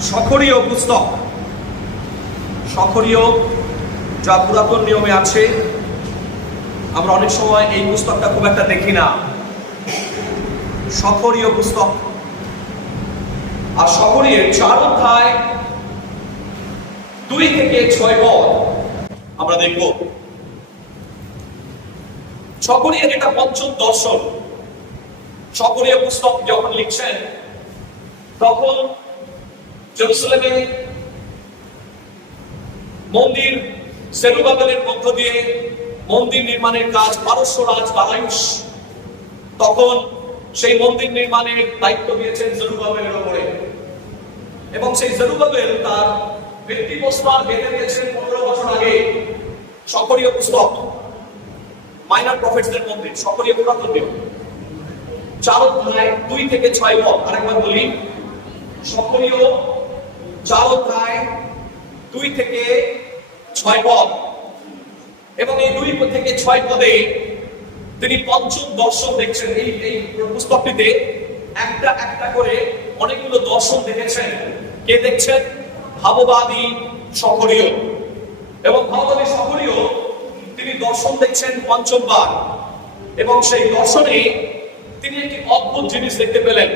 সখরীয় পুস্তক, সখরীয় যা পুরাতন নিয়মে আছে। আমরা অনেক সময় এই পুস্তকটা খুব একটা দেখি না। সখরীয় পুস্তক, আর সখরীয় 4 অধ্যায় 2 থেকে 6 পদ আমরা দেখব। সখরীয় এটা পঞ্চম দর্শন। সখরীয় পুস্তক যখন লিখছেন তখন জেরুজালেমে মন্দির জেরুবাবেলের মধ্য দিয়ে মন্দির নির্মাণের কাজ পারস্য রাজ দারায়ুস তখন সেই মন্দির নির্মাণের দায়িত্ব দিয়েছেন জেরুবাবেলের উপরে, এবং সেই জেরুবাবেল তার ভিত্তিপ্রস্তর বেঁধে দিয়েছেন 15 বছর আগে। সখরীয় পুস্তক মাইনর প্রফেটসদের মধ্যে সখরীয় পুরাতন নিয়ম 4 অধ্যায় 2 থেকে 6 পদ। আরেকবার বলি, সখরীয় 4 অধ্যায় 2 থেকে 6 পদ, এবং এই 2 থেকে 6 পদে তিনি পঞ্চম দর্শন দেখছেন। এই পুস্তকটিতে একটা একটা করে অনেকগুলো দর্শন দেখেছেন। কে দেখছেন? ভাববাদী সখরীয়। এবং ভাববাদী সখরীয় তিনি দর্শন দেখছেন পঞ্চমবার, এবং সেই দর্শনে তিনি একটি অদ্ভুত জিনিস দেখতে পেলেন।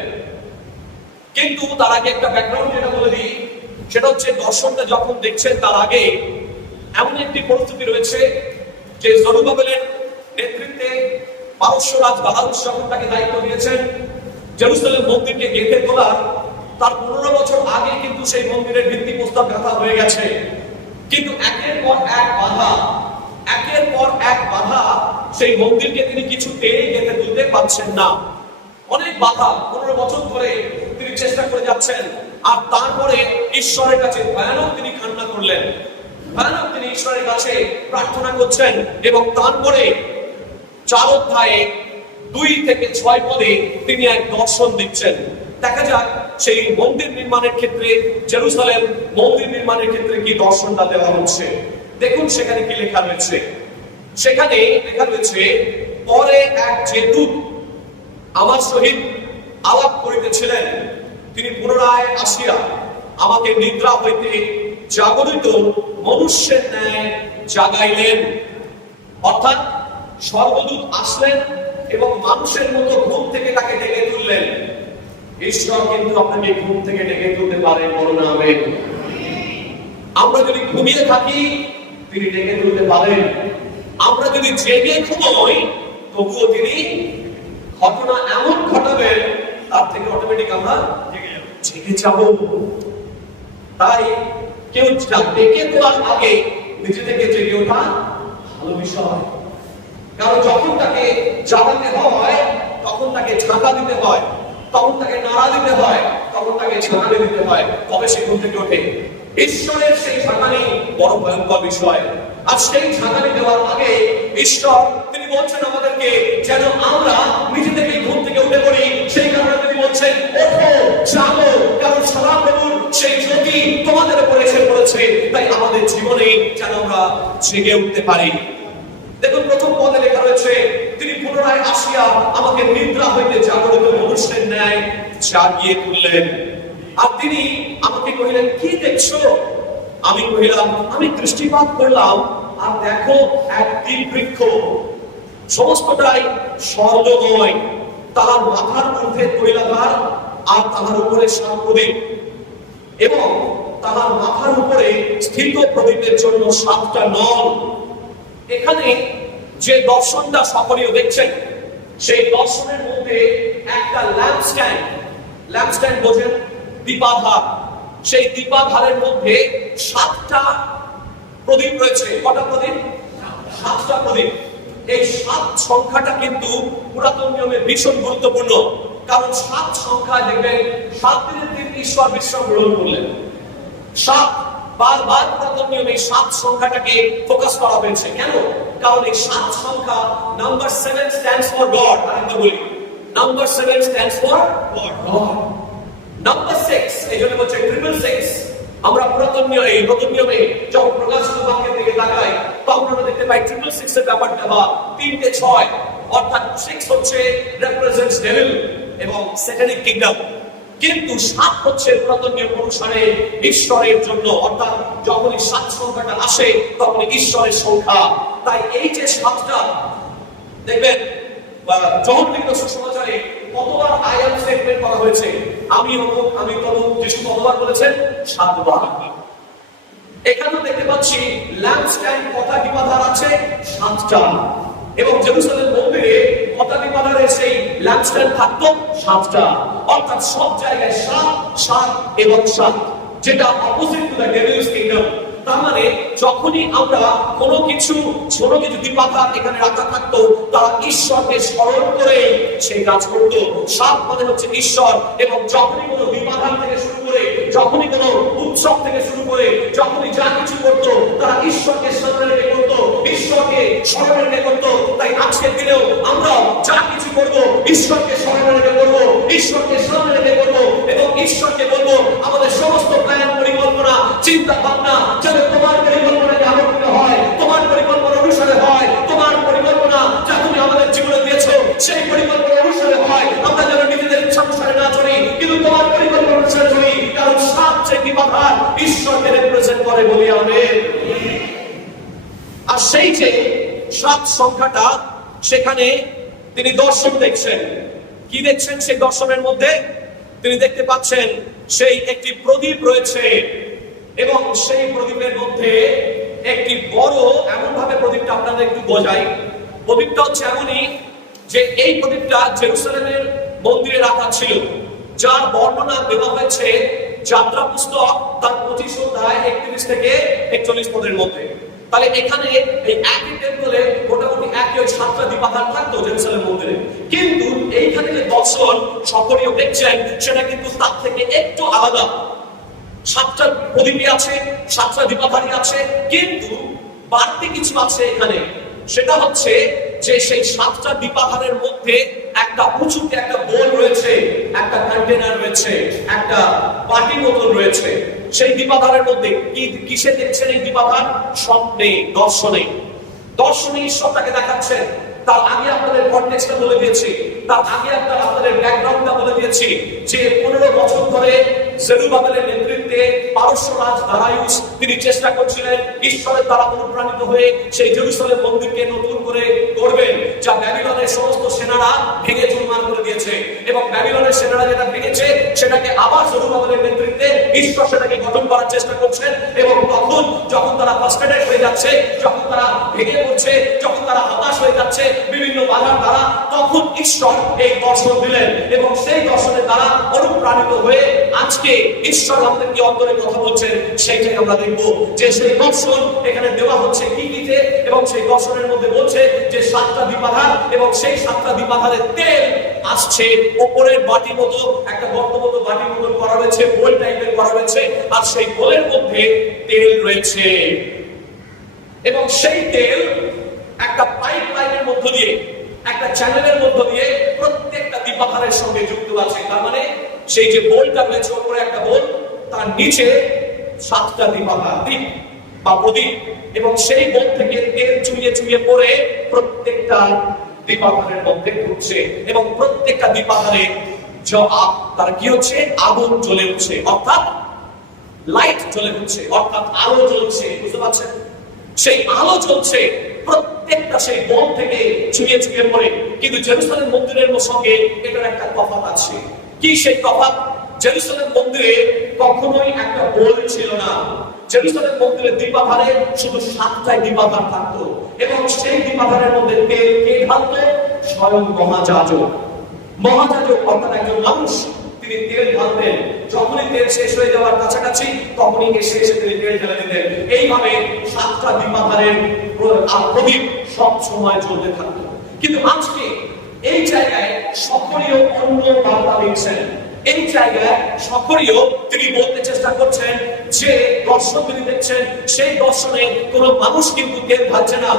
কিন্তু তার আগে একটা ব্যাকগ্রাউন্ড যেটা বলে দিই, সেটা হচ্ছে দর্শনটা যখন দেখছেন তার আগে এমন একটি পরিস্থিতি রয়েছে যে জেরুবাবেলের নেতৃত্বে পারস্য রাজ দারায়ুস যখন তাকে দায়িত্ব দিয়েছেন জেরুজালেম মন্দিরকে গেঁথে তোলার, তার 15 বছর আগে কিন্তু সেই মন্দিরের ভিত্তিপ্রস্তর গাঁথা হয়ে গেছে। কিন্তু একের পর এক বাধা সেই মন্দিরকে তিনি কিছুতেই গেঁথে তুলতে পারছেন না। অনেক বাধা 15 বছর ধরে তিনি চেষ্টা করে যাচ্ছেন। আর তারপরে ঈশ্বরের কাছে ভয়ানক তিনি কান্না করলেন, ভয়ানক তিনি ঈশ্বরের কাছে প্রার্থনা করছেন। এবং তারপরে 4 অধ্যায়ে 2 থেকে 6 পদে তিনি এক দর্শন দিচ্ছেন। দেখা যাক সেই মন্দির নির্মাণের ক্ষেত্রে, জেরুজালেম মন্দির নির্মাণের ক্ষেত্রে কি দর্শনটা দেওয়া হচ্ছে। দেখুন সেখানে কি লেখা রয়েছে। সেখানে লেখা রয়েছে, পরে এক যে দূত আমার সহিত আলাপ করিতেছিলেন, তিনি পুনরায় আসিয়া আমাকে নিদ্রা হইতে জাগরিত মনুষ্যের ন্যায় জাগাইলেন। অর্থাৎ স্বর্গদূত আসলেন এবং মানুষের মতো ঘুম থেকে তাকে ডেকে তুললেন। ঈশ্বর কিন্তু আপনাকে ঘুম থেকে ডেকে তুলতে পারেন, বলুন আমেন। আমরা যদি ঘুমিয়ে থাকি তিনি ডেকে তুলতে পারেন। আমরা যদি জেগে ঘুমোই তবুও তিনি ঘটনা এমন ঘটাবেন তার থেকে অটোমেটিক আমরা জেগে যাব। তাই কেউ ডেকে তোলার আগে নিজে থেকে জেগে ওঠা ভালো বিষয়। কারণ যখন তাকে জাগাতে হয় তখন তাকে ঝাঁকা দিতে হয়, তখন তাকে নাড়া দিতে হয়, তখন তাকে ঝাঁকানি দিতে হয়, তবে সে ঘুম থেকে ওঠে। ঈশ্বরের সেই ঝাঁকানি বড় ভয়ঙ্কর বিষয়। আর সেই ঝাঁকানি দেওয়ার আগে ঈশ্বর তিনি বলছেন আমাদেরকে যেন আমরা নিজে থেকে ঘুম থেকে উঠে পড়ি। সেই কারণে তিনি বলছেন, ওঠো জাগো, কারণ সদাপ্রভুর সেই জ্যোতি তোমাদের উপরে এসে পড়েছে। তাই আমাদের জীবনে যেন আমরা জেগে উঠতে পারি। দেখুন প্রথম পদে লেখা রয়েছে, তিনি পুনরায় আসিয়া আমাকে নিদ্রা হইতে জাগরিত মনুষ্যের ন্যায় জাগিয়ে তুললেন। আর তিনি আমাকে কহিলেন, কি দেখছো? আমি কহিলাম, আমি দৃষ্টিপাত করলাম, আর দেখো এক তীরবৃক্ষ, সমস্তটাই স্বর্ণময়, তাহার মাথার মধ্যে তৈলাধার, আর তাহার উপরে 7 প্রদীপ, এবং তাহার মাথার উপরে স্থিত প্রদীপের জন্য 7টা নল। এখানে যে দর্শনটা সখরীয় দেখছেন, সেই দর্শনের মধ্যে একটা ল্যাম্পস্ট্যান্ড বোঝেন, দীপাধার। সেই দীপাধারের মধ্যে 7টা প্রদীপ রয়েছে। কটা প্রদীপ? 7টা প্রদীপ। এই 7 সংখ্যাটা কিন্তু পুরাতন নিয়মে ভীষণ গুরুত্বপূর্ণ। কারণ 7 সংখ্যা দেখবেন 7 দিনের দিন ঈশ্বর বিশ্রাম গ্রহণ করলেন। 7 বারবার পুরাতন নিয়মে 7 সংখ্যাটাকে ফোকাস করা হয়েছে। কেন? কারণ এই 7 সংখ্যা, নাম্বার 7 স্ট্যান্ডস ফর গড। আরেকবার বলি, number 7 stands for god. Number 6 এই জন্য বলছে 666। আমরা পুরাতন নিয়মে, নতুন নিয়মে যখন প্রকাশিত বাক্যের দিকে তাকাই তখন আমরা দেখতে পাই 666 এর ব্যাপারটা বা 3টে 6, অর্থাৎ 6 হচ্ছে রিপ্রেজেন্টস ডেভিল এবং স্যাটানিক কিংডম। কিন্তু 7 হচ্ছে পুরাতন নিয়ম অনুসারে ঈশ্বরের জন্য, অর্থাৎ যখনই 7 সংখ্যাটা আসে তখন ঈশ্বরের সংখ্যা। তাই এই যে 7টা দেখবেন যোহন লিখিত সুসমাচারে কতবার আই অ্যাম স্টেটমেন্ট করা হয়েছে, আমি অমুক আমি তমুক, যিশু কতবার বলেছেন? 7 বার। এখানেও দেখতে পাচ্ছি ল্যাম্পস্ট্যান্ড কটা দীপাধার আছে? 7টা। এবং জেরুজালেম মন্দিরে কটা দীপাধারে সেই ল্যাম্পস্ট্যান্ড থাকতো? 7টা। অর্থাৎ সব জায়গায় 7 7 এবং 7, যেটা opposite to the Devil's kingdom. তার মানে যখনই আমরা কোনো কিছু দীপাধার এখানে রাখা থাকতো, তারা ঈশ্বরকে স্মরণ করে সেই কাজ করত। 7 মানে হচ্ছে ঈশ্বর। এবং যখনই কোনো দীপাধার থেকে শুরু করে, যখনই কোনো উৎসব থেকে শুরু করে, যখনই যা কিছু করত, তারা ঈশ্বরকে স্মরণে রেখে করত, ঈশ্বরকে স্মরণে রেখে করত। তাই আজকের দিনেও আমরা যা কিছু করব, ঈশ্বরকে স্মরণে রেখে করব, ঈশ্বরকে স্মরণে রেখে করব এবং ঈশ্বরকে বলবো আমাদের সমস্ত প্ল্যান, পরিকল্পনা, চিন্তা ভাবনা যেন তোমার পরিকল্পনাকে আলোকিত হয়, তোমার পরিকল্পনা অনুসারে হয়, তোমার পরিকল্পনা যা তুমি আমাদের জীবনে দিয়েছো সেই পরিকল্পনা অনুসারে হয়। আমরা যেন নিজেদের ইচ্ছা অনুসারে না চলি, কিন্তু তোমার পরিকল্পনা অনুসারে চলি। কারণ 7 যে দীপাধার ঈশ্বরকে রিপ্রেজেন্ট করে, বলি আমেন। আর সেই যে 7 সংখ্যাটা, সেখানে তিনি দর্শন দেখছেন। কি দেখছেন? সেই দর্শনের মধ্যে তিনি দেখতে পাচ্ছেন সেই একটি প্রদীপ রয়েছে এবং সেই প্রদীপের মধ্যে একটি বড়, এমন ভাবে প্রদীপটা আপনাদের একটু বোঝাই। প্রদীপটা হচ্ছে এমনই যে এই প্রদীপটা জেরুজালেমের মন্দিরে রাখা ছিল, যার বর্ণনা দেওয়া হয়েছে যাত্রা পুস্তক তার 25 অধ্যায় 31 থেকে 41 পদের মধ্যে। তাহলে এখানে এই একই টেম্পলে মোটামুটি একই 7টা দীপাধার থাকতো জেরুজালেম মন্দিরে, কিন্তু এইখানে যে দর্শন সকলেও দেখছেন সেটা কিন্তু তার থেকে একটু আলাদা। 7টা প্রদীপই আছে, 7টা দীপাধারী আছে, কিন্তু বাড়তি কিছু আছে এখানে। সেটা হচ্ছে যে সেই 7টা দীপাধারের মধ্যে একটা উঁচুতে একটা বোল রয়েছে, একটা কন্টেনার রয়েছে, একটা বাটি মতন রয়েছে। সেই দীপাধারের মধ্যে কিসে দেখছেন এই দীপাধার? স্বপ্নে, দর্শনে। দর্শনে ঈশ্বর তাকে দেখাচ্ছেন। তার আগে আপনাদের কনটেক্সটটা বলে দিয়েছি, তার আগে আপনাদের ব্যাকগ্রাউন্ডটা বলে দিয়েছি যে 15 বছর ধরে জেরুবাবেলের নেতৃত্বে পারস্য রাজ দারায়ুস তিনি চেষ্টা করছিলেন ঈশ্বরের দ্বারা অনুপ্রাণিত হয়ে সেই জেরুজালেম মন্দিরকে নতুন করে গড়বেন, যা ব্যাবিলনের সমস্ত সেনারা ভেঙে চুরমার করে দিয়েছে। এবং ব্যাবিলনের সেনারা যেটা ভেঙেছে সেটাকে আবার জেরুবাবেলের নেতৃত্বে ঈশ্বর সেটাকে গঠন করার চেষ্টা করছেন। এবং তখন যখন তারা ফ্রাস্ট্রেটেড হয়ে যাচ্ছে, যখন তারা ভেঙে পড়ছে, যখন তারা হতাশ হয়ে যাচ্ছে বিভিন্ন বাধার দ্বারা, তখন ঈশ্বর এই দর্শন দিলেন এবং সেই দর্শনের দ্বারা অনুপ্রাণিত হয়ে আজকে ঈশ্বর আমাদেরকে অন্তরে কথা বলছেন। সেইটাই আমরা দেখবো যে সেই দর্শন এখানে দেওয়া হচ্ছে কি এবং সেই দর্শনের মধ্যে বলছে যে 7টা দীপাধার এবং সেই 7টা দীপাধারের তেল আসছে উপরের বাটি মতো, একটা গর্ত মতো বাটি মতো করা রয়েছে, বোল টাইপের করা রয়েছে, আর সেই বোলের মধ্যে তেল রয়েছে এবং সেই তেল একটা পাইপ লাইনের মধ্য দিয়ে, একটা চ্যানেলের মধ্য দিয়ে প্রত্যেকটা দীপাধারের সঙ্গে যুক্ত আছে। তার মানে সেই যে বোলটা রয়েছে উপরে একটা বোল, তার নিচে 7টা দীপাধার, দ্বীপ বা প্রদীপ, এবং সেই বোল থেকে তেল চুইয়ে চুইয়ে পড়ে প্রত্যেকটা দীপাধারের মধ্যে ঘুরছে এবং প্রত্যেকটা দীপাধারে তার কি হচ্ছে? আগুন জ্বলে উঠছে, অর্থাৎ লাইট জ্বলে উঠছে, অর্থাৎ আলো জ্বলছে। বুঝতে পারছেন? সেই আলো জ্বলছে প্রত্যেকটা সেই বোল থেকে চুইয়ে চুইয়ে পড়ে। কিন্তু জেরুজালেম মন্দিরের সঙ্গে এটার একটা তফাৎ আছে। কি সেই তফাৎ? জেরুজালেম মন্দিরে কখনোই একটা বোল ছিল না। জেরুজালেম মন্দিরের দীপাধারে শুধু 7টাই দীপাধার থাকতো এবং সেই দীপাধারের মধ্যে তেল কে ঢালতো? স্বয়ং মহাযাজক। মহাযাজক অর্থাৎ একজন মানুষ, তিনি তেল ঢালতেন। যখনই তেল শেষ হয়ে যাওয়ার কাছাকাছি তখনই এসে তিনি তেল ঢেলে দিতেন। এইভাবে 7টা দীপাধারের প্রদীপ সব সময় জ্বলতে থাকতো। কিন্তু আজকে এই জায়গায় সকলেও অন্য বার্তা দিচ্ছেন। এই জায়গায় সকলেও তিনি বলতে চেষ্টা করছেন যে দর্শন তিনি দেখছেন, সেই দর্শনে কোনো মানুষ কিন্তু তেল ঢালছে না।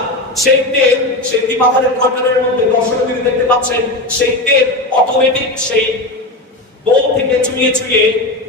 সেই তেল সেই দীপাধারের কন্টেনারের মধ্যে দর্শনে তিনি দেখতে পাচ্ছেন সেই তেল অটোমেটিক সেই বোল থেকে চুইয়ে চুইয়ে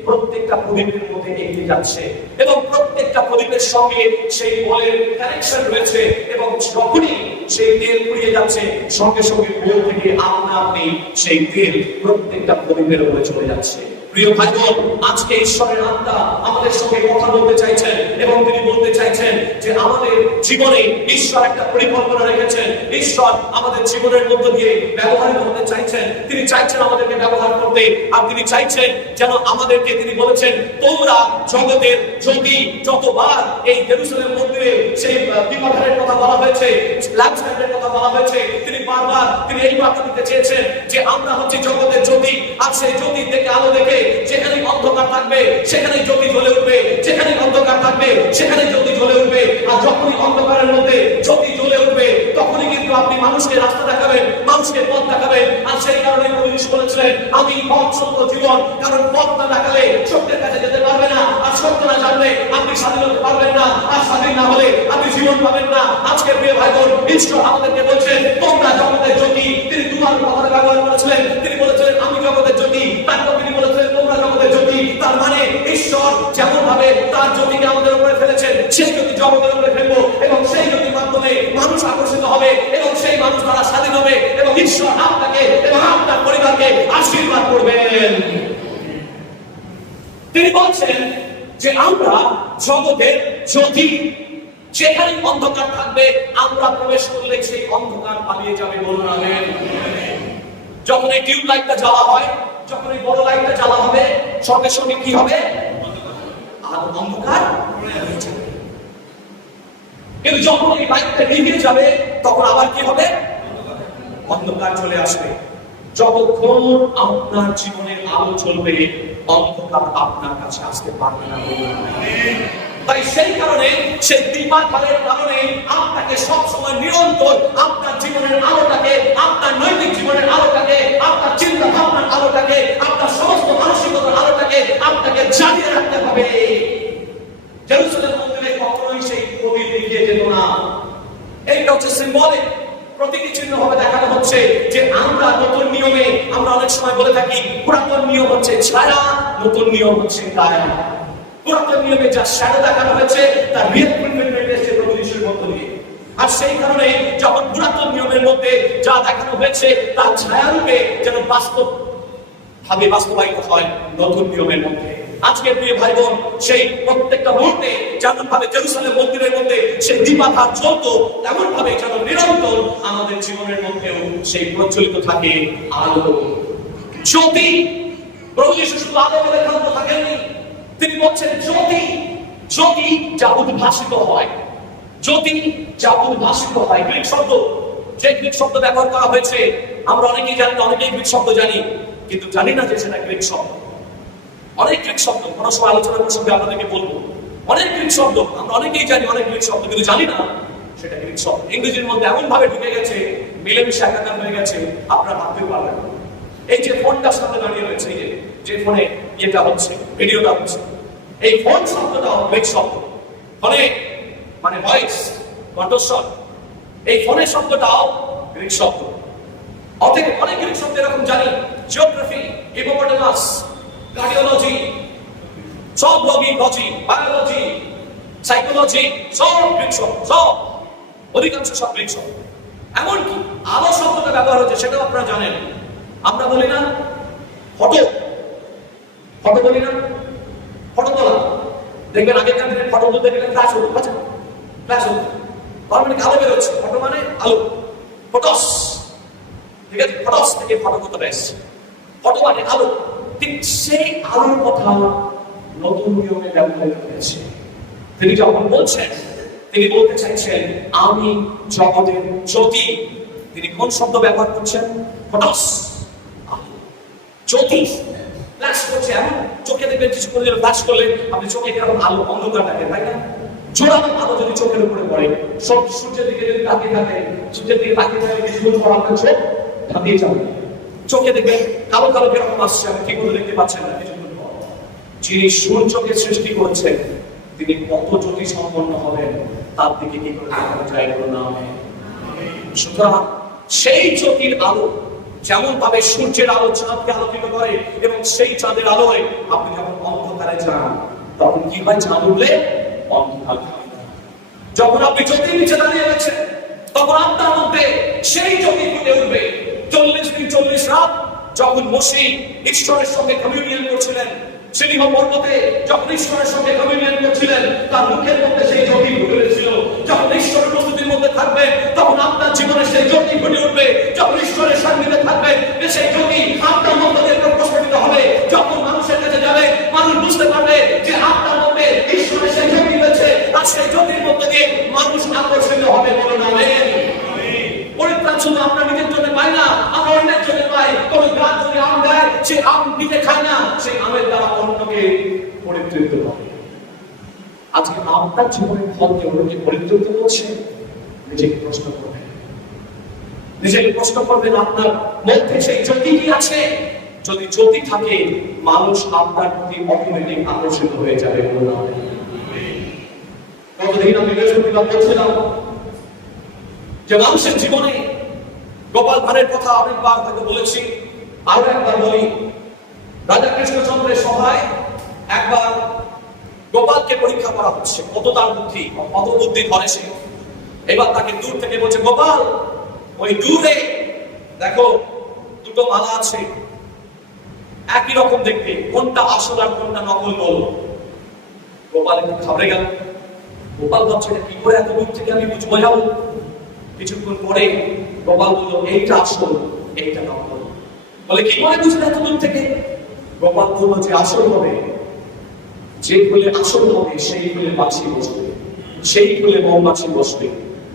প্রত্যেকটা প্রদীপের মধ্যে এগিয়ে যাচ্ছে এবং প্রত্যেকটা প্রদীপের সঙ্গে সেই বোলের কানেকশন রয়েছে এবং যখনই সেই তেল পুড়িয়ে যাচ্ছে সঙ্গে সঙ্গে বোল থেকে আপনা আপনি সেই তেল প্রত্যেকটা প্রদীপের উপরে চলে যাচ্ছে। প্রিয় ভাই বোন, আজকে ঈশ্বরের আত্মা আমাদের সঙ্গে কথা বলতে চাইছেন এবং তিনি বলতে চাইছেন যে আমাদের জীবনে ঈশ্বর একটা পরিকল্পনা রেখেছেন। ঈশ্বর আমাদের জীবনের মধ্য দিয়ে ব্যবহারিত হতে চাইছেন। তিনি চাইছেন আমাদেরকে ব্যবহার করতে, আর তিনি চাইছেন যেন আমাদেরকে, তিনি বলেছেন তোমরা জগতের জ্যোতি। যতবার এই জেরুজালেম মন্দিরে সেই বিভাগের কথা বলা হয়েছে, ল্যাম্পস্ট্যান্ডের কথা বলা হয়েছে, তিনি বারবার তিনি এই বার্তা দিতে চেয়েছেন যে আমরা হচ্ছে জগতের জ্যোতি। আর সেই জ্যোতি থেকে আলো দেখে যেখানে অন্ধকার থাকবে সেখানে জ্যোতি জ্বলে উঠবে, যেখানে অন্ধকার থাকবে সেখানে জ্যোতি জ্বলে উঠবে। আর যখনই অন্ধকারের মধ্যে জ্যোতি জ্বলে উঠবে তখনই কিন্তু আপনি মানুষকে রাস্তা দেখাবেন, মানুষকে পথ দেখাবেন। আর সেই কারণে পুলিশ বলেছিলেন আমি পথ সত্য জীবন, কারণ পথ না দেখালে সত্যের কাছে যেতে পারবে না, আর সত্য না জানলে আপনি স্বাধীন হতে পারবেন না, আর স্বাধীন না হলে আপনি জীবন পাবেন না। আজকে প্রিয় ভাই বোন, ঈশ্বর আমাদেরকে বলছেন তোমরা জগতের জ্যোতি। তিনি দুবার কথা ব্যবহার করেছিলেন, তিনি বলেছিলেন আমি জগতের জ্যোতি, তারপর তিনি বলেছিলেন তোমরা জগতের জ্যোতি। তার মানে ঈশ্বর যেমন ভাবে তার জ্যোতিকে আমাদের উপরে ফেলেছেন, সেই জ্যোতি জগতের উপরে ফেলবো এবং সেই জ্যোতির মাধ্যমে মানুষ আকর্ষিত হবে এবং সেই মানুষ তারা স্বাধীন হবে এবং ঈশ্বর আপনাকে এবং আপনার পরিবারকে আশীর্বাদ করবেন। তিনি বলছেন যে আমরা জগতের জ্যোতি। যেখানে অন্ধকার থাকবে আমরা প্রবেশ করলে সেই অন্ধকার পালিয়ে যাবে। বলুন আমেন। যখন এই টিউব লাইটটা জ্বালা হয়, যখন এই বড় লাইটটা জ্বালা হবে, সঙ্গে সঙ্গে কি হবে? আর অন্ধকার হয়ে যাবে। কিন্তু যখন এই লাইটটা নিভে যাবে তখন আবার কি হবে? অন্ধকার চলে আসবে। যতক্ষণ আপনার জীবনের আলো চলবে অন্ধকার আপনার কাছে আসতে পারবে না। তাই সেই কারণে সেই দীপাধারের কারণে আপনাকে সবসময় নিরন্তর আপনার জীবনের আলোটাকে, আপনার নৈতিক জীবনের আলোটাকে, আপনার চিন্তা ভাবনার আলোটাকে, আপনার সমস্ত মানসিকতার আলোটাকে আপনাকে জ্বালিয়ে রাখতে হবে। জেরুজালেম মন্দিরে কখনোই সেই প্রদীপ নিভিয়ে যেত না। এইটা হচ্ছে সিম্বলিক, প্রতীকী চিহ্ন ভাবে দেখানো হচ্ছে যে আমরা নতুন নিয়মে, আমরা অনেক সময় বলে থাকি পুরাতন নিয়ম হচ্ছে ছায়া, নতুন নিয়ম হচ্ছে কায়া। পুরাতন নিয়মে যা শ্যাডো দেখানো হয়েছে তার রিয়েল ফুলফিলমেন্ট এসেছে প্রভু যিশুর মধ্য দিয়ে। আর সেই কারণে যখন পুরাতন নিয়মের মধ্যে যা দেখানো হয়েছে তার ছায়ারূপে যেন বাস্তব ভাবে বাস্তবায়িত হয় নতুন নিয়মের মধ্যে। আজকে প্রিয় ভাই বোন, সেই প্রত্যেকটা মুহূর্তে যেমন ভাবে জেরুজালেম মন্দিরের মধ্যে সেই দীপাধার চলত, তেমন ভাবে যেন নিরন্তর আমাদের জীবনের মধ্যেও সেই প্রচলিত থাকে আলো, জ্যোতি। প্রভু যিশু শুধু আলো বলে ক্ষান্ত থাকেননি, তিনি বলছেন জ্যোতি। জ্যোতি যা উদ্ভাসিত হয়, জ্যোতি যা উদ্ভাসিত হয়। গ্রিক শব্দ, যে গ্রিক শব্দ ব্যবহার করা হয়েছে আমরা অনেকেই জানি, অনেকেই গ্রিক শব্দ জানি, কিন্তু জানি না যে সেটা গ্রিক শব্দ। অনেক গ্রিক শব্দ কোনো সময় আলোচনা প্রসঙ্গে আপনাদেরকে বলবো। অনেক গ্রিক শব্দ আমরা অনেকেই জানি, অনেক গ্রিক শব্দ কিন্তু জানি না সেটা গ্রিক শব্দ। ইংরেজির মধ্যে এমন ভাবে ঢুকে গেছে, মিলেমিশে একাকার হয়ে গেছে, আপনারা ভাবতে পারবেন না। এই যে ফোনটা সামনে দাঁড়িয়ে রয়েছে, এই যে ফোনে এটা হচ্ছে, ভিডিওটা হচ্ছে, এই ফোন শব্দটাও গ্রিক শব্দ। ফোনে মানে ভয়েস, কণ্ঠস্বর, এই ফোনের শব্দটাও গ্রিক শব্দ। অতএব অনেক গ্রিক শব্দ এরকম জানি, জিওগ্রাফি, হিপোপটেমাস, কার্ডিওলজি, সব লজি, বায়োলজি, সাইকোলজি, সব গ্রিক শব্দ, সব অধিকাংশ সব গ্রিক শব্দ। এমনকি আলো শব্দটা ব্যবহার হচ্ছে সেটাও আপনারা জানেন। আমরা বলি না ফটো, ফটো বলি না, ফটো তোলা। দেখবেন আগেকার দিনের ফটো তুলতে গেলে ফ্ল্যাশ হতো, আচ্ছা ফ্ল্যাশ হতো, তার মানে আলো বেরোচ্ছে, ফটো মানে আলো, ফটোস, ঠিক আছে, ফটোস থেকে ফটো কথাটা এসছে, ফটো মানে আলো। ঠিক সেই আলোর কথা নতুন নিয়মে ব্যবহৃত হয়েছে। তিনি যখন বলছেন, তিনি বলতে চাইছেন আমি জগতের জ্যোতি। তিনি কোন শব্দ ব্যবহার করছেন? ফটোস, জ্যোতি। ফ্ল্যাশ করছে, এমন চোখে দেখবেন কিছুক্ষণ যেন ফ্ল্যাশ করলে আপনি চোখে এরকম আলো, অন্ধকার থাকে, তাই না? জোরালো আলো যদি চোখের উপরে পড়ে, সব সূর্যের দিকে যদি তাকিয়ে থাকে, সূর্যের দিকে তাকিয়ে থাকে, কিছুক্ষণ পর আপনার চোখ ধাঁধিয়ে যাবে। চোখে দেখবেন কালো কালো কিরকম আসছে, আপনি ঠিক করে দেখতে পাচ্ছেন না কিছুক্ষণ পর। যিনি সূর্যকে সৃষ্টি করেছেন তিনি কত জ্যোতি সম্পন্ন হবেন তার দিকে কি করে দেখানো যায় না। সুতরাং সেই জ্যোতির আলো যেমন ভাবে সূর্যের আলো চাঁদকে আলোকিত করে, এবং সেই চাঁদের আলোয় আপনি যখন অন্ধকারে যান তখন কি হয়? চাঁদ উঠলে অন্ধকার। যখন আপনি জ্যোতির নিচে দাঁড়িয়ে গেছেন তখন আপনার মধ্যে সেই জ্যোতি ফুটে উঠবে। 40 দিন 40 রাত যখন মসি ঈশ্বরের সঙ্গে কমিউনিয়ন করছিলেন, সিংহ পর্বতে যখন ঈশ্বরের সঙ্গে কমিউনিয়ন করছিলেন, তার মুখের মধ্যে সেই জ্যোতি ফুটে উঠেছিল। যখন ঈশ্বরের প্রস্তুতির মধ্যে থাকবেন, তখন আপনার জীবনে সেই জ্যোতি ফুটে উঠবে। যখন ঈশ্বরের সান্নিধ্যে থাকবেন, সেই জ্যোতি আপনার মধ্যে দিয়ে প্রস্ফুটিত হবে। যখন মানুষের কাছে যাবে, মানুষ বুঝতে পারবে যে আপনার মধ্যে ঈশ্বরের সেই জ্যোতি রয়েছে, আর সেই জ্যোতির মধ্যে দিয়ে মানুষ আকর্ষিত হবে। বলুন আমেন। পরিত্রাণ শুধু আপনার নিজের জন্য পাই না, আমরা অন্যের জন্য পাই। কোন গাছ যদি আম দেয়, সে আম নিজে খায় না, সেই আমের দ্বারা অন্যকে পরিতৃপ্ত করে। আজকে আপনার জীবনের ফলকে অন্যকে পরিতৃপ্ত করছে, নিজেকে প্রশ্ন করবেন। নিজেকে প্রশ্ন করবেন, আপনার মধ্যে সেই জ্যোতি কি আছে? যদি জ্যোতি থাকে, মানুষ আপনার প্রতি অটোমেটিক আকর্ষিত হয়ে যাবে। বলুন আমেন। কতদিন আমি বৃহস্পতিবার বলছিলাম যে মানুষের জীবনে গোপাল ভাঁড়ের কথা অনেকবার হয়তো বলেছি, আরো একবার বলি। রাজা কৃষ্ণচন্দ্রের সভায় একবার গোপালকে পরীক্ষা করা হচ্ছে, কত তার বুদ্ধি, কত বুদ্ধি ধরে সে। এবার তাকে দূর থেকে বলছে, গোপাল ওই দূরে দেখো দুটো মালা আছে, একই রকম দেখতে, কোনটা আসল আর কোনটা নকল বলো। গোপাল একটু ঘাবড়ে গেল। গোপাল ভাবছে কি করে এত দূর থেকে আমি বুঝবো যাবো। কিছুক্ষণ পরে গোপাল বলল, এইটা আসল, এইটা নকল। বলে কি করে বুঝলে এত দূর থেকে? গোপাল বলল যে আসল হবে, যে ফুলে আসল হবে সেই ফুলে মাছি বসবে, সেই ফুলে মৌমাছি বসবে।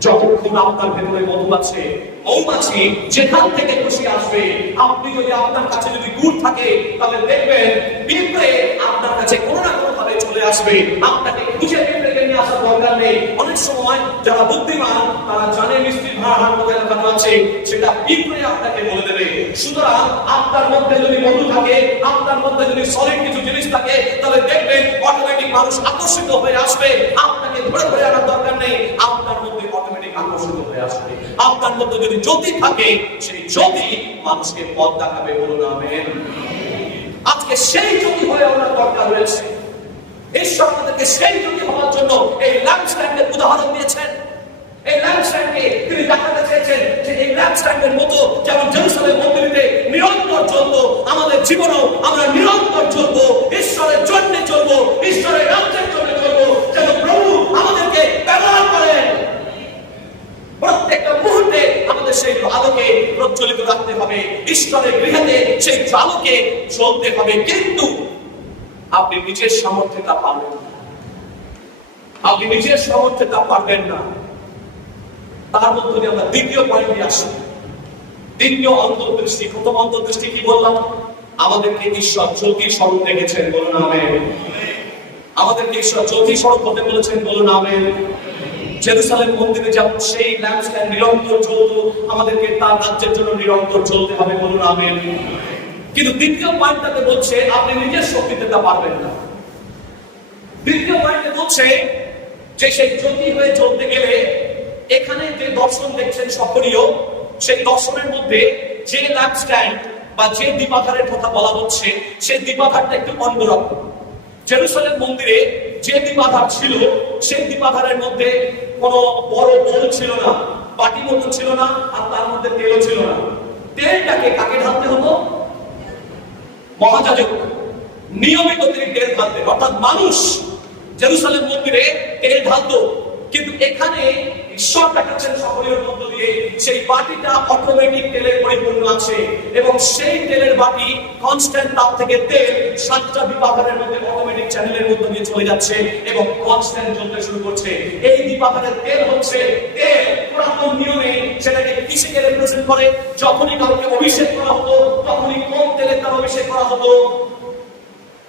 যতক্ষণ আপনার ভেতরে মধু আছে, মৌমাছি যেখান থেকে খুশি আসবে। আপনি যদি আপনার কাছে যদি গুড় থাকে, তাহলে দেখবেন পিঁপড়ে আপনার কাছে কোনো না কোনো ভাবে চলে আসবে। আপনাকে খুঁজে পিঁপড়েকে নিয়ে আসার দরকার নেই। অনেক সময় যারা বুদ্ধিমান তারা জানে মিষ্টির ভাড়া হাত কোথায় লাগানো আছে, সেটা পিঁপড়ে আপনাকে বলে দেবে। সুতরাং আপনার মধ্যে যদি মধু থাকে, আপনার মধ্যে যদি সলিড কিছু জিনিস থাকে, তাহলে দেখবেন অটোমেটিক মানুষ আকর্ষিত হয়ে আসবে। আপনাকে ধরে ধরে আনার দরকার নেই, আপনার মধ্যে অটোমেটিক আকর্ষিত হয়ে আসবে। আপনার মধ্যে যদি জ্যোতি থাকে, সেই জ্যোতি মানুষকে পথ দেখাবে। বলুন আমেন। আজকে সেই জ্যোতি হয়ে ওঠার দরকার রয়েছে। ঈশ্বর আমাদেরকে সেই জ্যোতি হওয়ার জন্য এই ল্যাম্পস্ট্যান্ডের উদাহরণ দিয়েছেন। এই ল্যাম্পস্ট্যান্ডকে তিনি দেখাতে চেয়েছেন যে এই ল্যাম্পস্ট্যান্ডের মতো যেমন জেরুজালেম মন্দিরে নিরন্তর জ্বলবো, আমাদের জীবনেও আমরা নিরন্তর জ্বলবো, ঈশ্বরের জন্য জ্বলবো, ঈশ্বরের রাজ্যের জন্য জ্বলবো। যেন প্রভু আমাদেরকে ব্যবহার করেন। প্রত্যেকটা মুহূর্তে আমাদের সেই আলোকে প্রজ্বলিত রাখতে হবে, ঈশ্বরের গৃহেতে সেই আলোকে জ্বলতে হবে। কিন্তু আপনি নিজের সামর্থ্যে তা পারবেন না, আপনি নিজের সামর্থ্যে তা পারবেন না। তার মধ্যে আমরা দ্বিতীয় পয়েন্টে আসি, দ্বিতীয় অন্তর্দৃষ্টি। প্রথম অন্তর্দৃষ্টি কি বললাম? আমাদেরকে ঈশ্বর জ্যোতির স্বরূপ রেখেছেন। বলুন আমেন। আমাদেরকে ঈশ্বর জ্যোতির স্বরূপ হতে বলেছেন। বলুন আমেন। জেরুজালেম মন্দিরে যেমন সেই ল্যাম্পস্ট্যান্ড নিরন্তর জ্বলতো, আমাদেরকে তার রাজ্যের জন্য নিরন্তর জ্বলতে হবে। বলুন আমেন। কিন্তু দ্বিতীয় পয়েন্টটাতে বলছে আপনি নিজের শক্তিতে তা পারবেন না। দ্বিতীয় পয়েন্টে বলছে যে সেই জ্যোতি হয়ে চলতে গেলে এখানে যে দর্শন দেখছেন সকলীয়, সেই দর্শনের মধ্যে যে ল্যাম্পস্ট্যান্ড বা যে দীপাধারের কথা বলা হচ্ছে, সেই দীপাধারটা একটু অন্যরকম। জেরুজালেম মন্দিরে যে দীপাধার ছিল, সেই দীপাধারের মধ্যে কোনো বড় বোল ছিল না, বাটি মতো ছিল না, আর তার মধ্যে তেলও ছিল না। তেলটাকে কাকে ঢালতে হতো? মহাযাজক নিয়মিত তিনি তেল ঢালতেন, অর্থাৎ মানুষ জেরুজালেম মন্দিরে তেল ঢালতো। কিন্তু এখানে ঈশ্বর দেখাচ্ছেন সকলের মধ্য দিয়ে সেই বাটিটা অটোমেটিক তেলের পরিপূর্ণ আছে, এবং সেই তেলের বাটি কনস্ট্যান্ট তাপ থেকে তেল 7টা দীপাধারের মধ্যে অটোমেটিক চ্যানেলের মধ্যে দিয়ে চলে যাচ্ছে এবং কনস্ট্যান্ট জ্বলতে শুরু করছে। এই দীপাধারের তেল হচ্ছে তেল। পুরাতন নিয়মে সেটাকে কিসে রিপ্রেজেন্ট করে? যখনই কাউকে অভিষেক করা হতো, তখনই কোন তেলের তার অভিষেক করা হতো?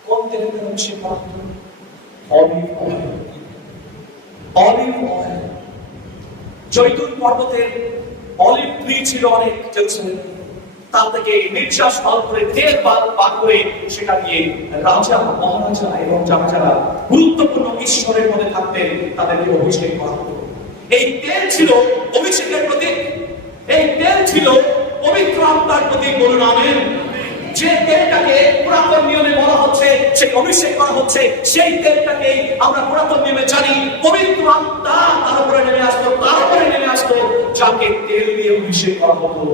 কোন তেলের তার অভিষেক করা হতো? Olive oil. Olive oil. জৈতুন পর্বতের অলিভ ট্রি ছিল অনেক জেরুজালেমে। তা থেকে নির্যাস ফল করে তেল বার করে সেটা দিয়ে রাজা, মহারাজা এবং যারা গুরুত্বপূর্ণ ঈশ্বরের মধ্যে থাকতেন তাদেরকে অভিষেক করা হতো। এই তেল ছিল অভিষেকের প্রতীক, এই তেল ছিল পবিত্র আত্মার প্রতীক। বলুন আমেন। যে তেলটাকে পুরাতন নিয়মে বলা হচ্ছে সেই অভিষেক করা হচ্ছে, সেই তেলটাকে আমরা পুরাতন নিয়মে জানি পবিত্র আত্মা তার উপরে নেমে আসতো, তার উপরে নেমে আসতো, যাকে তেল দিয়ে অভিষেক করা হতো।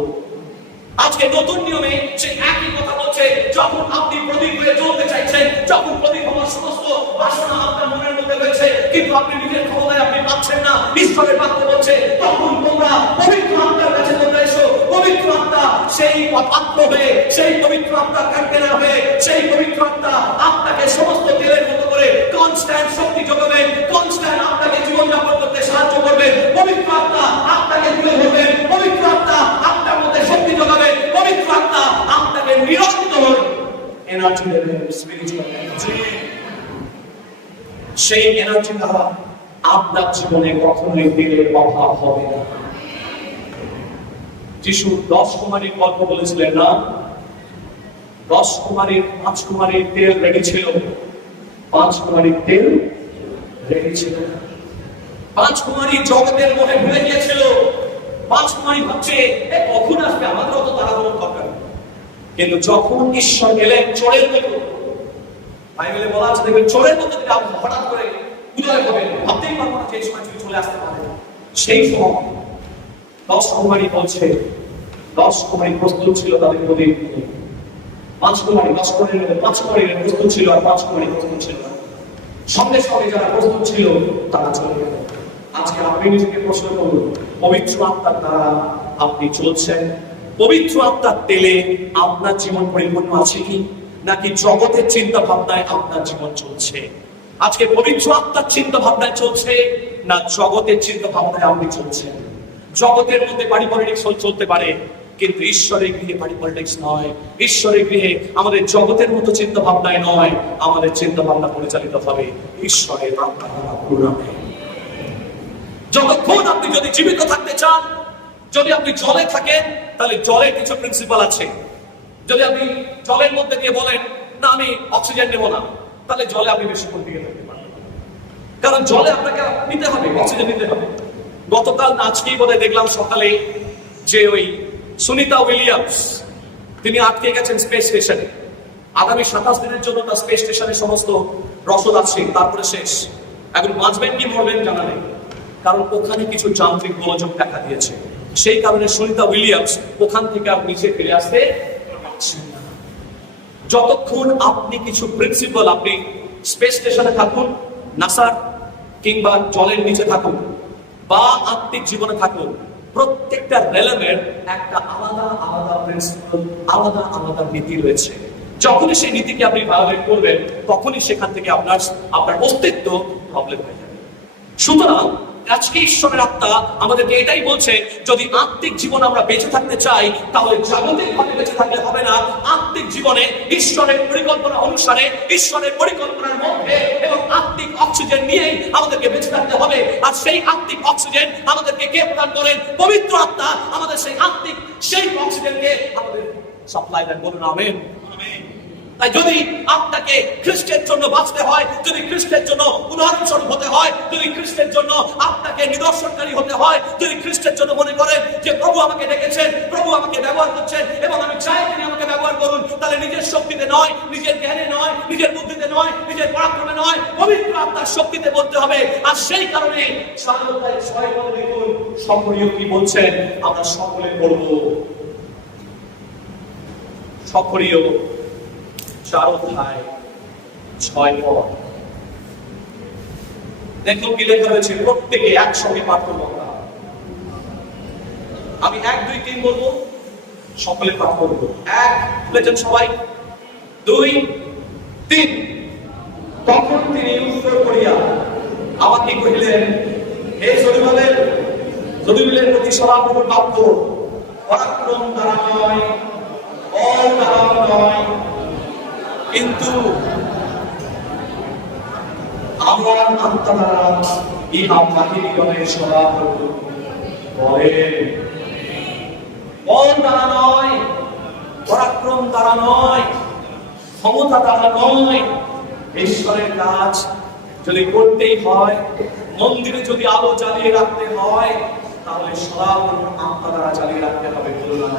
আজকে নতুন নিয়মে সেই একই কথা বলছে, যখন আপনি প্রদীপ হয়ে জ্বলতে চাইছেন, যখন প্রদীপ হওয়ার সমস্ত বাসনা আপনার মনের মধ্যে রয়েছে, কিন্তু আপনি নিজের ক্ষমতায় আপনি পাচ্ছেন না, ঈশ্বরের বাক্য বলছে তখন তোমরা পবিত্র আত্মার কাছে চলে এসো। পবিত্র আত্মা সেই পাত্র হয়ে, সেই পবিত্র আত্মার কন্টেনার হয়ে, সেই পবিত্র আত্মা আপনাকে সমস্ত তেলের মতো করে কনস্ট্যান্ট শক্তি যোগাবেন, কনস্ট্যান্ট আপনাকে জীবনযাপন করতে সাহায্য করবেন। পবিত্র আত্মা আপনাকে তুলে ধরবেন, পবিত্র আত্মা আপনার মধ্যে শক্তি যোগাবেন, পবিত্র আত্মা আপনাকে নিরন্তর এনার্জি দেবেন, স্পিরিচুয়াল এনার্জি। সেই এনার্জি দ্বারা আপনার জীবনে কখনোই তেলের অভাব হবে না। যিশু 10 কুমারীর গল্প বলেছিলেন না, 10 কুমারীর 5 কুমারীর তেল রেডি ছিল, 5 কুমারীর তেল রেডি ছিল। 5 কুমারী জগতের মোহে ভুলে গিয়েছিল। 5 কুমারী ভাবছে কখন আসবে, আমাদেরও তো তাড়াহুড়ো দরকার। কিন্তু যখন ঈশ্বর এলেন চোরের মতো, বাইবেলে বলা আছে দেখবেন চোরের মতো যদি আপনি হঠাৎ করে উদয় হবেন, ভাবতেই পারবো না যে এই সময় চলে আসতে পারে। সেই সময় 10 কুমারী বলছে, 10 কুমারী প্রস্তুত ছিল তাদের প্রদীপ নিয়ে। 5 কুমারী 10 কুমারীর মধ্যে 5 কুমারী প্রস্তুত ছিল আর 5 কুমারী প্রস্তুত ছিল না। সঙ্গে সঙ্গে যারা প্রস্তুত ছিল তারা চলে গেল। আজকে আপনি নিজেকে প্রশ্ন করুন, পবিত্র আত্মার দ্বারা আপনি চলছেন? পবিত্র আত্মার তেলে আপনার জীবন পরিপূর্ণ আছে কি, নাকি জগতের চিন্তা ভাবনায় আপনার জীবন চলছে? আজকে পবিত্র আত্মার চিন্তা ভাবনায় চলছে না জগতের চিন্তা ভাবনায় আপনি চলছেন? জগতের মধ্যে বাড়ি পলিটিক্স চলতে পারে, কিন্তু ঈশ্বরের গৃহে বাড়ি পলিটিক্স নয়। ঈশ্বরের গৃহে আমাদের জগতের মতো চিন্তা ভাবনায় নয়, আমাদের চিন্তা ভাবনা পরিচালিত হবে ঈশ্বরের আত্মা দ্বারা পূর্ণামে। যতক্ষণ আপনি যদি জীবিত থাকতে চান, যদি আপনি জলে থাকেন, তাহলে জলের কিছু প্রিন্সিপাল আছে। যদি আপনি জলের মধ্যে দিয়ে বলেন না আমি অক্সিজেন নেব না, তাহলে জলে আপনি বেশিক্ষণ টিকে থাকতে পারবেন, কারণ জলে আপনাকে নিতে হবে, অক্সিজেন নিতে হবে। গতকাল আজকেই বোধহয় দেখলাম সকালে যে ওই সুনিতা উইলিয়ামস, তিনি আটকে গেছেন স্পেস স্টেশনে। আগামী 27 দিনের জন্য তার স্পেস স্টেশনের সমস্ত রসদ আছে, তারপরে শেষ। এখন বাঁচবেন কি মরবেন জানা নেই, কারণ ওখানে কিছু যান্ত্রিক গোলযোগ দেখা দিয়েছে। সেই কারণে সুনিতা উইলিয়ামস ওখান থেকে আর নিচে ফিরে আসতে পারছেন না। যতক্ষণ আপনি কিছু প্রিন্সিপাল, আপনি স্পেস স্টেশনে থাকুন, নাসার কিংবা জলের নিচে থাকুন বা আত্মিক জীবনে থাকুন, প্রত্যেকটা রেলেমের একটা আলাদা আলাদা প্রিন্সিপাল, আলাদা আলাদা নীতি রয়েছে। যখনই সেই নীতিকে আপনি ভায়োলেট করবেন, তখনই সেখান থেকে আপনার অস্তিত্ব প্রবলেম হয়ে যাবে। সুতরাং আজকে ঈশ্বরের আত্মা আমাদেরকে এটাই বলছে, যদি আত্মিক জীবন আমরা বেঁচে থাকতে চাই, তাহলে জাগতিক ভাবে বেঁচে থাকলে হবে না। আত্মিক জীবনে ঈশ্বরের পরিকল্পনা অনুসারে, ঈশ্বরের পরিকল্পনার মধ্যে এবং আত্মিক অক্সিজেন নিয়েই আমাদেরকে বেঁচে থাকতে হবে। আর সেই আত্মিক অক্সিজেন আমাদেরকে কে প্রদান করেন? পবিত্র আত্মা আমাদের সেই আত্মিক সেই অক্সিজেনকে আমাদের সাপ্লাই দেন। বলুন আমেন। তাই যদি আপনাকে খ্রিস্টের জন্য বাঁচতে হয়, যদি খ্রিস্টের জন্য উদাহরণস্বরূপ হতে হয়, যদি খ্রিস্টের জন্য আপনাকে নিদর্শনকারী হতে হয়, যদি খ্রিস্টের জন্য মনে করেন যে প্রভু আমাকে ডেকেছেন, প্রভু আমাকে ব্যবহার করছেন এবং আমি চাই তিনি আমাকে ব্যবহার করুন, তাহলে নিজের শক্তিতে নয়, নিজের জ্ঞানে নয়, নিজের বুদ্ধিতে নয়, নিজের পরাক্রমে নয়, পবিত্র আত্মার শক্তিতে বলতে হবে। আর সেই কারণে 6 পদে দেখুন সকলেই কি বলছেন, আমরা সকলে বলবো। সকলেই 4 অধ্যায় 6 পদ দেখুন কি লেখা রয়েছে, প্রত্যেকে একসঙ্গে পাঠ করব। আমি 1 2 3 বলবো, সকলে পাঠ করব। 1 বলেছেন সবাই, 2 3। তখন তিনি উত্তর করিয়া আমাকে কহিলেন, হে জরুবাবেলের প্রতি সদাপ্রভুর বাক্য, পরাক্রম দ্বারা নয়, বল দ্বারা নয়, কিন্তু আমার আত্মা দ্বারা ইহা বাহিরগণের সদাপ্রভু বলেন। বল দ্বারা নয়, পরাক্রম দ্বারা নয়, ক্ষমতা দ্বারা নয়। ঈশ্বরের কাজ যদি করতেই হয়, মন্দিরে যদি আলো জ্বালিয়ে রাখতে হয়, তাহলে সদাপ্রভুর আত্মা দ্বারা জ্বালিয়ে রাখতে হবে। বলুন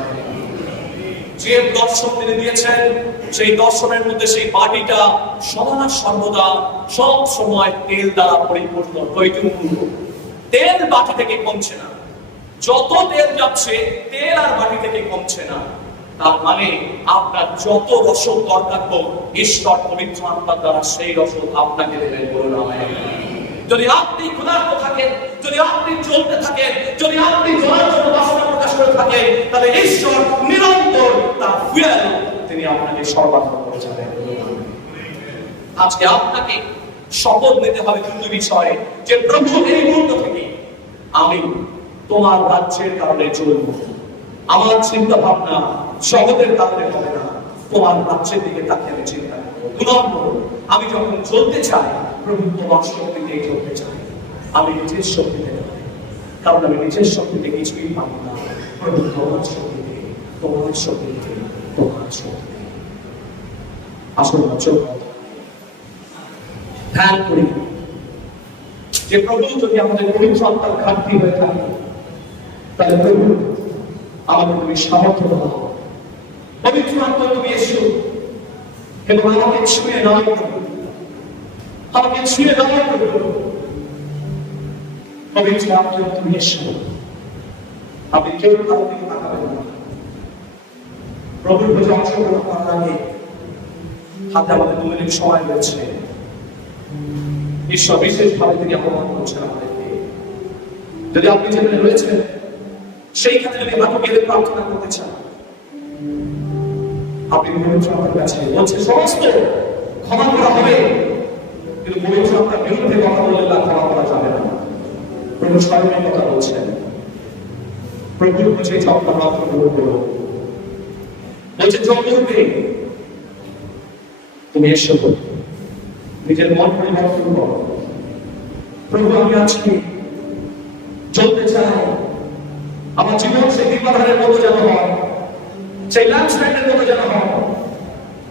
যে দর্শন তিনি দিয়েছেন, সেই দর্শনের মধ্যে সেই বাটিটা সদা সর্বদা সব সময় তেল দ্বারা পরিপূর্ণ, পরিপূর্ণ। তেল বাটি থেকে কমছে না, যত তেল যাচ্ছে তেল আর বাটি থেকে কমছে না। তার মানে আপনার যত রসদ দরকার হোক, ঈশ্বর পবিত্র আত্মার দ্বারা সেই রসদ আপনাকে দেবেন। বলুন আমেন। যদি আপনি ক্ষুধার্ত থাকেন, যদি আপনি চলতে থাকেন, যদি আপনি জলের জন্য বাসনা প্রকাশ করে থাকেন, তাহলে ঈশ্বর নিরন্তর তার ফুয়েল তিনি আপনাকে সরবরাহ করে যাবেন। আজকে আপনাকে শপথ নিতে হবে দুটো বিষয়ে, যে প্রভু এই মুহূর্ত থেকে আমি তোমার রাজ্যের কারণে চলবো। আমার চিন্তা ভাবনা জগতের কারণে হবে না, তোমার রাজ্যের দিকে তাকে আমি চিন্তা করবো। 2 নম্বর, আমি যখন চলতে চাই, প্রভু তোমার শক্তিতে চলতে চাই। আমি নিজের শক্তিতে নয়, কারণ আমি নিজের শক্তিতে কিছুই পাবো না। প্রভু তোমার শক্তিতে, তোমার শক্তিতে, তোমার শক্তিতে। আসল চোখ ধ্যান করি যে প্রভু যদি আমাদের পবিত্র আত্মার ঘাটতি হয়ে থাকে, তাহলে প্রভু আমাদের তুমি সামর্থ্য দাও। পবিত্র আত্মা তুমি এসো এবং আমাকে ছুঁয়ে নাও, আমাকে ছুঁয়ে দাও প্রভু। পবিত্র আত্মা তুমি এসো, আপনি কেউ কারো দিকে তাকাবেন না। প্রভুর ভোজে অংশগ্রহণ করার আগে হাতে আমাদের 2 মিনিট সময় রয়েছে। ঈশ্বর বিশেষভাবে তিনি আহ্বান করছেন আমাদেরকে, যদি আপনি যেখানে রয়েছেন সেইখানে যদি হাঁটু গেলে প্রার্থনা করতে চান, আপনি পবিত্র আত্মার কাছে বলছে সমস্ত ক্ষমা করা হবে, কিন্তু পবিত্র আত্মার বিরুদ্ধে কথা বললে তা ক্ষমা করা যাবে না। প্রভু স্মরণের কথা বলছেন, প্রভুর বুঝে আপনার মাত্র গ্রহণ করো। বলছে জগতে তুমি এসে বলো, নিজের মন পরিবর্তন করো। প্রভু আমি আজকে চলতে চাই, আমার জীবন সেই দীপাধারের মতো যেন হয়, সেই ল্যাম্পস্ট্যান্ডের মতো যেন হয়,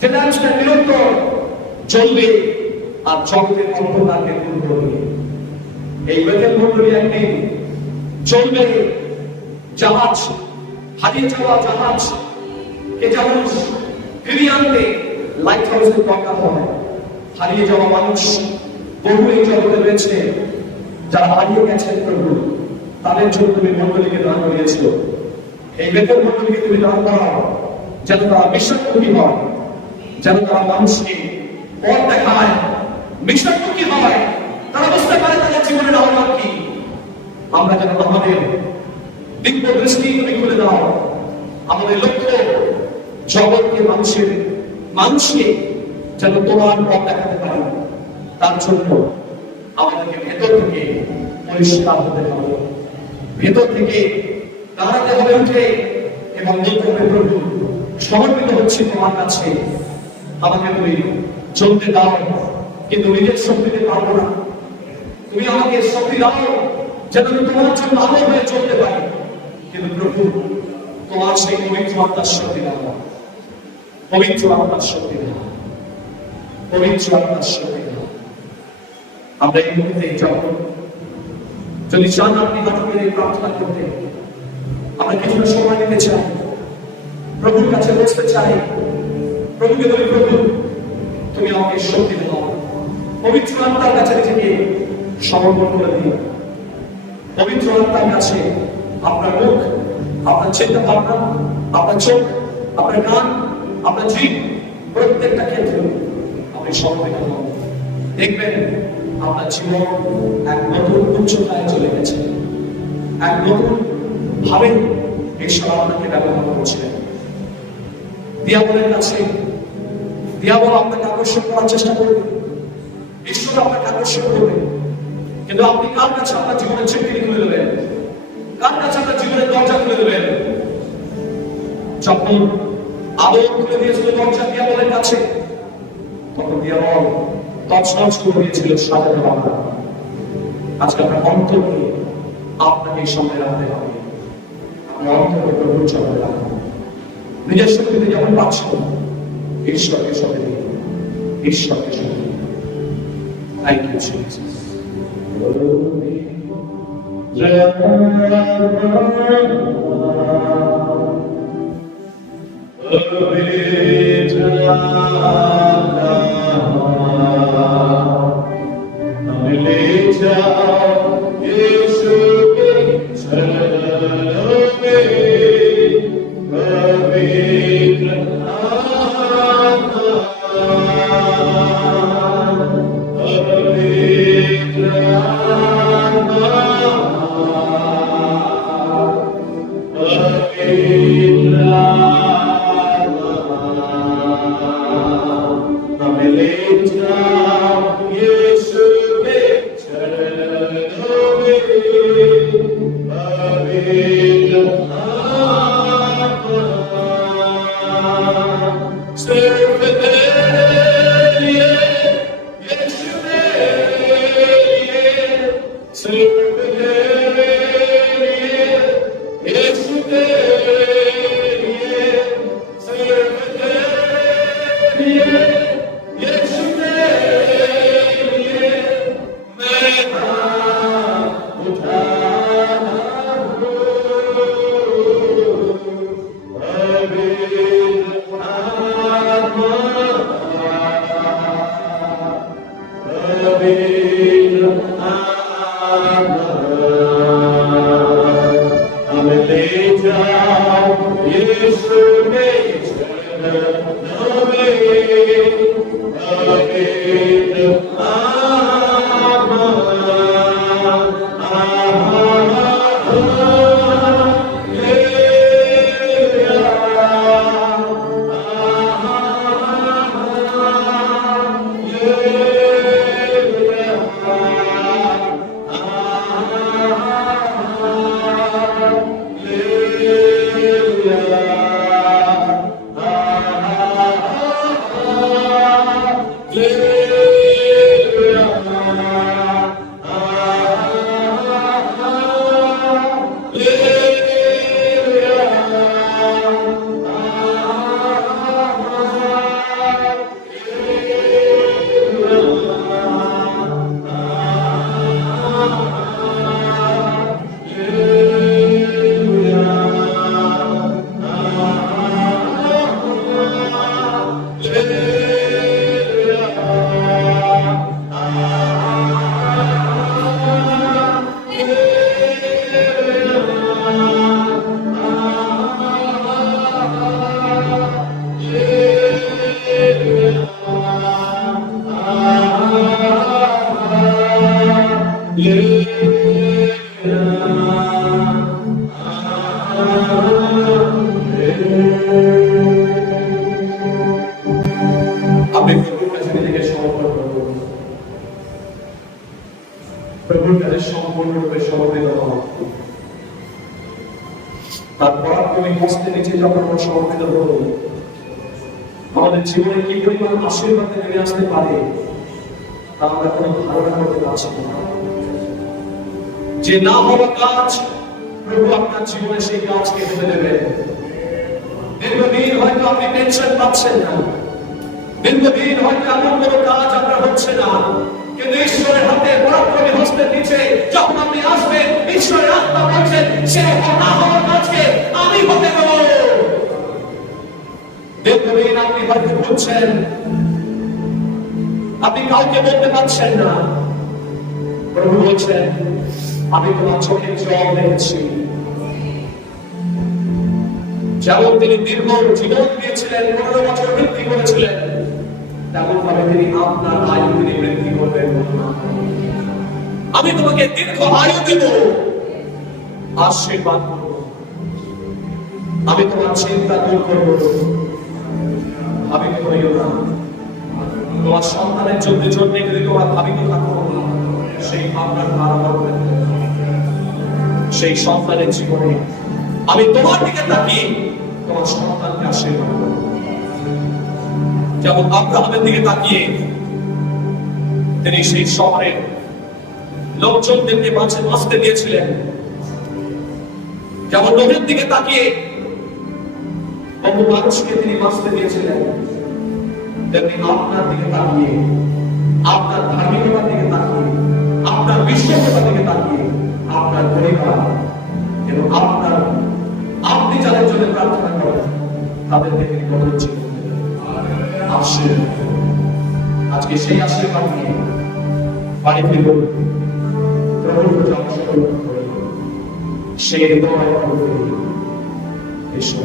যে ল্যাম্পস্ট্যান্ড নিরন্তর জ্বলবে আর জগতের অন্ধকারকে দূর করবে। এই বেতেল মন্ডলী একদিন চলবে, জাহাজ হারিয়ে যাওয়া জাহাজ কে যেমন ফিরিয়ে আনতে লাইট হাউসের দরকার হয়, হারিয়ে যাওয়া মানুষ বহু এই জগতে রয়েছে যারা হারিয়ে গেছেন প্রভু, তাদের জন্য তুমি মন্ডলীকে দান করিয়েছ। এই বেতন মন্ডলীকে তুমি দান করাও যেন তারা মিশনমুখী হয়, যেন তারা মানুষকে পথ দেখায়, মিশনমুখী হয়, তারা বুঝতে পারে তাদের জীবনের আহ্বান কি। আমরা যেন আমাদের দিব্য দৃষ্টি তুমি খুলে দাও, আমাদের লক্ষ্য জগৎকে মানুষকে যেন তোমার পথ দেখাতে পারি। তার জন্য আমাদেরকে ভেতর থেকে পরিষ্কার হতে হবে, ভেতর থেকে দাঁড়াতে হবে উঠে এবং বলতে হবে প্রভু সমর্পিত হচ্ছে তোমার কাছে, আমাকে তুমি চলতে দাও, কিন্তু নিজের শক্তিতে পারবো না। তুমি আমাকে শক্তি দাও যেন আমি তোমার জন্য আলো হয়ে চলতে পারি, কিন্তু প্রভু তোমার সেই পবিত্র আত্মার শক্তি দাও, পবিত্র আত্মার শক্তি দাও, পবিত্র আত্মার শক্তি দাও। আমরা এই মুহূর্তে যখন যদি চান আপনি নাটকের এই প্রার্থনা করতে, আমরা কিছুটা সময় নিতে চাই, প্রভুর কাছে বসতে চাই, প্রভুকে বলি প্রভু তুমি আমাকে শক্তি দাও, পবিত্র আত্মার কাছে নিজেকে সমর্পণ করে দিই। পবিত্র আত্মার কাছে আপনার মুখ, আপনার চিন্তা ভাবনা, আপনার চোখ, আপনার কান, আপনার জিভ, প্রত্যেকটা ক্ষেত্রে আপনি সমর্পিত হন। দেখবেন আপনার জীবন এক নতুন উচ্চতায় চলে গেছে, এক নতুন ভাবে ঈশ্বর আপনাকে ব্যবহার করছেন। দিয়াবলের কাছে দিয়াবল আপনাকে আকর্ষণ করার চেষ্টা করবে, ঈশ্বর আপনাকে আকর্ষণ করবে, কিন্তু আপনি কার কাছে আপনার জীবনের চিঠিটি খুলে দেবেন, কার কাছে আপনার জীবনের দরজা খুলে দেবেন? যখন আদর খুলে দিয়েছিল দরজা দিয়াবলের কাছে, তখন দিয়াবল তছনছ করে দিয়েছিল সাজানো বাংলা। আজকে আপনার অন্তরকে আপনাকে সামনে রাখতে হবে, আপনার অন্তরকে প্রভুর সামনে রাখুন। নিজের শক্তিতে যেমন পাচ্ছেন ঈশ্বরকে সাথে দিন, ঈশ্বরকে সাথে দিন। Thank you Jesus. Amen. প্রভুর কাছে সম্পূর্ণরূপে সমর্পিত হও। তারপর তুমি হস্তে নিচে যখন সমর্পিত হবো, আমাদের জীবনে কি পরিমাণ আশীর্বাদ নেমে আসতে পারে তা আমরা কোনো ধারণা করতে পারছি না। যে না হওয়া কাজ প্রভু আপনার জীবনে সেই কাজকে হতে দেবে। দীর্ঘদিন হয়তো আপনি পেনশন পাচ্ছেন না, দীর্ঘদিন হয়তো এমন কোনো কাজ আপনার হচ্ছে না, কিন্তু ঈশ্বরের হাতে পরাক্রমী হস্তের নিচে যখন আপনি আসবেন, ঈশ্বরের আত্মা বলছেন সে না হওয়ার কাজকে আমি হতে দেব। দীর্ঘদিন আপনি হয়তো বুঝছেন, আপনি কাউকে বলতে পারছেন না, প্রভু বলছেন আমি তোমার চোখের জল দেখেছি। যেমন তিনি দীর্ঘ জীবন দিয়েছিলেন, 15 বছর বৃদ্ধি করেছিলেন, তেমন ভাবে তিনি আপনার আয়ু তিনি বৃদ্ধি করবেন। আমি তোমাকে দীর্ঘ আয়ু দেব, আশীর্বাদ করব, আমি তোমার চিন্তা দূর করব। ভাবিত হইও না, তোমার সন্তানের জন্য যদি তোমার ভাবিত থাকো, সেই ভাবনার ধারা করবে সেই সন্তানের জীবনে। আমি তোমার দিকে তাকিয়ে তোমার সন্তানকে আশীর্বাদ করব। যেমন আব্রাহামের দিকে তাকিয়ে তিনি সেই শহরের লোকজনদেরকে বাঁচতে দিয়েছিলেন, যেমন লোকের দিকে তাকিয়ে বহু মানুষকে তিনি বাঁচতে দিয়েছিলেন, তেমনি আপনার দিকে তাকিয়ে, আপনার ধার্মিকতার দিকে তাকিয়ে, আপনার বিশ্বাসতার দিকে তাকিয়ে, আপনার পরিবার এবং আপনি যাদের জন্য প্রার্থনা করেন তাদেরকে তিনি বদল জীবন আজকে সেই আশীর্বাদ নিয়ে বাড়ি ফিরব, প্রভুর প্রতি অংশগ্রহণ করি, সেই হৃদয় ঈশ্বর